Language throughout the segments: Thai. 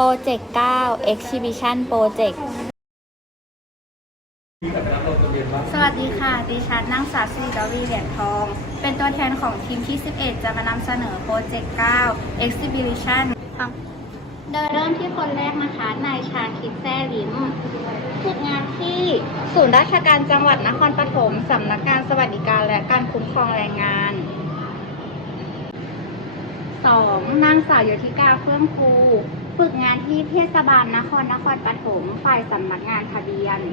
โปรเจกต์9 Exhibition Project สวัสดีค่ะ ดิฉันนางสาวสิริรวีเหรียญทอง เป็นตัวแทนของทีมที่ 11 จะมานำเสนอโปรเจกต์9 Exhibition โดยเริ่มที่คนแรกนะคะ นายชาคิดแซ่ลิมฝึกงานที่ศูนย์ราชการจังหวัดนครปฐมสำนักงานสวัสดิการและการคุ้มครองแรงงาน 2. นางสาวโยธิกาเพิ่มครู ฝึกงานที่เทศบาลนครนครปฐมฝ่ายสำนักงานทะเบียน 3.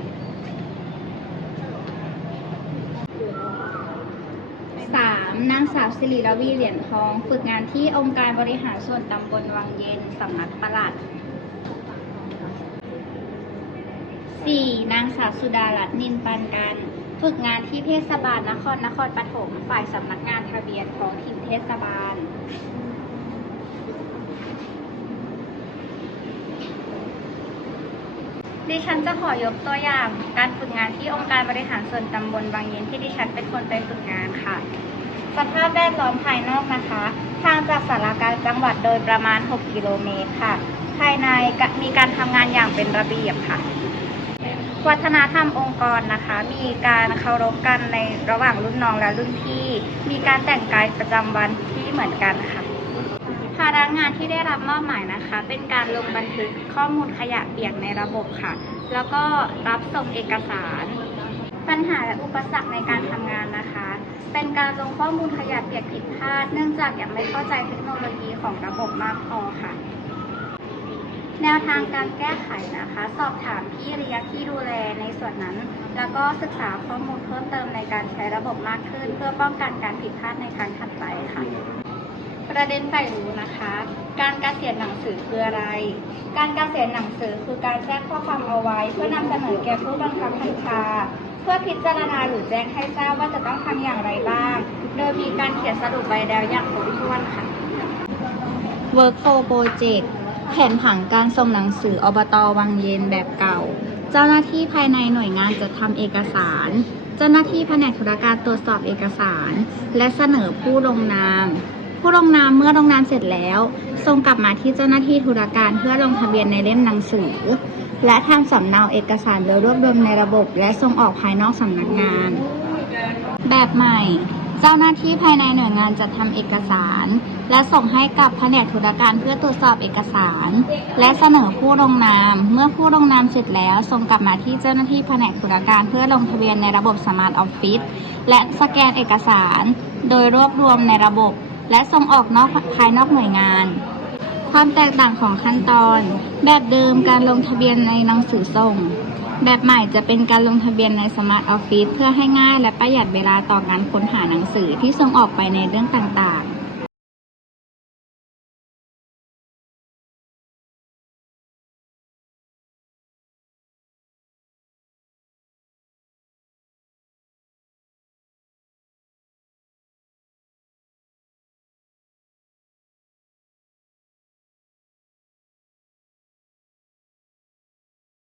นางสาวสิริรวีเหรียญทอง ฝึกงานที่องค์การบริหารส่วนตำบลวังเย็นสำนักปลัด 4. นางสาวสุดารัตน์นินปันกัน ฝึกงานที่เทศบาลนครนครปฐมฝ่ายสำนักงานทะเบียนของถิ่นเทศบาล ดิฉันจะขอยกตัวอย่างการฝึกงานที่องค์การบริหารส่วนตำบลบางเย็นที่ดิฉันเป็นคนไปฝึกงานค่ะ สภาพแวดล้อมภายนอกนะคะทางจากสารกลารจังหวัดโดยประมาณ 6 กิโลเมตรค่ะ ภายในมีการทำงานอย่างเป็นระเบียบค่ะ วัฒนธรรมองค์กรนะคะ มีการเคารพกันในระหว่างรุ่นน้องและรุ่นพี่ มีการแต่งกายประจำวันที่เหมือนกันค่ะ ภาระงานที่ได้รับมอบหมายนะคะ เป็นการลงบันทึกข้อมูลขยะเปียกในระบบค่ะ แล้วก็รับส่งเอกสาร ปัญหาและอุปสรรคในการทำงานนะคะ เป็นการลงข้อมูลขยะเปียกผิดพลาด เนื่องจากยังไม่เข้าใจเทคโนโลยีของระบบมากพอค่ะ แนวทางการแก้ไขนะคะ สอบถามพี่เลี้ยงที่ดูแลในส่วนนั้น แล้วก็ศึกษาข้อมูลเพิ่มเติมในการใช้ระบบมากขึ้น เพื่อป้องกันการผิดพลาดในครั้งถัดไปค่ะ ประเด็นใฝ่รู้นะคะ การกรเกษียณหนังสือคืออะไร การกรเกษียณหนังสือคือการแจ้งข้อความเอาไว้ เพื่อนำเสนอแก่ผู้บังคับบัญชา เพื่อพิจารณาหรือแจ้งให้ทราบว่าจะต้องทำอย่างไรบ้าง โดยมีการเขียนสรุปใบแล้วอย่างครบถ้วนค่ะ Workflow Project แผนผังการส่งหนังสืออบตวังเย็นแบบเก่า เจ้าหน้าที่ภายในหน่วยงานจะทำเอกสาร เจ้าหน้าที่แผนกธุรการตรวจสอบเอกสาร และเสนอผู้ลงนาม ลงนามเมื่อลงนามเสร็จแล้วส่งกลับมาที่เจ้าหน้าที่ธุรการเพื่อลงทะเบียนในเล่มหนังสือ และทำสำเนาเอกสารโดยรวบรวมในระบบ และส่งออกภายนอกสำนักงาน แบบใหม่ เจ้าหน้าที่ภายในหน่วยงานจะทำเอกสาร และส่งให้กับแผนกธุรการเพื่อตรวจสอบเอกสาร และเสนอผู้ลงนาม เมื่อผู้ลงนามเสร็จแล้วส่งกลับมาที่เจ้าหน้าที่แผนกธุรการเพื่อลงทะเบียนในระบบสมาร์ทออฟฟิศและสแกนเอกสาร โดยรวบรวมในระบบ และส่งออกนอกภายนอกหน่วยงาน ความแตกต่างของขั้นตอน แบบเดิมการลงทะเบียนในหนังสือส่ง แบบใหม่จะเป็นการลงทะเบียนในสมาร์ทออฟฟิศเพื่อให้ง่ายและประหยัดเวลาต่อการค้นหาหนังสือที่ส่งออกไปในเรื่องต่างๆ